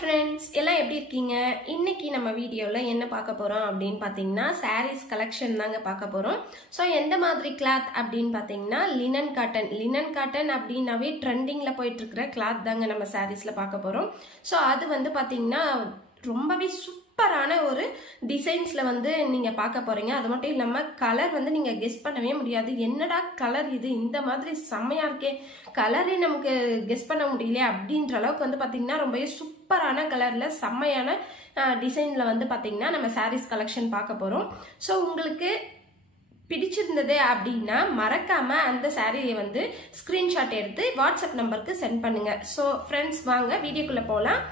friends, எல்லாம் எப்படி இருக்கீங்க? இன்னைக்கு நம்ம வீடியோல என்ன பார்க்க போறோம் அப்படினு பாத்தீங்கன்னா sarees collection தாங்க பார்க்க போறோம். சோ எந்த மாதிரி cloth அப்படினு பாத்தீங்கன்னா linen cotton அப்படினாவே ட்ரெண்டிங்ல போயிட்டு இருக்கிற cloth தாங்க நம்ம sareesல பார்க்க போறோம். சோ அது வந்து பாத்தீங்கன்னா ரொம்பவே சூப்பரான ஒரு டிசைன்ஸ்ல வந்து நீங்க பார்க்க போறீங்க. அது மட்டும் இல்லாம கலர் வந்து நீங்க கெஸ் பண்ணவே முடியாது. என்னடா கலர் இது, இந்த மாதிரி செம்மையா இருக்கே, கலரே நமக்கு கெஸ் பண்ண முடியல அப்படின்ற அளவுக்கு வந்து பாத்தீங்கன்னா ரொம்பவே சூப்பரான கலர்ல செம்மையான டிசைன்ல வந்து பாத்தீங்கன்னா நம்ம சாரீஸ் கலெக்ஷன் பார்க்க போறோம். ஸோ உங்களுக்கு பிடிச்சிருந்தது அப்படின்னா மறக்காம அந்த சாரியை வந்து ஸ்கிரீன்ஷாட் எடுத்து வாட்ஸ்அப் நம்பருக்கு சென்ட் பண்ணுங்க. ஸோ ஃப்ரெண்ட்ஸ் வாங்க வீடியோக்குள்ள போகலாம்.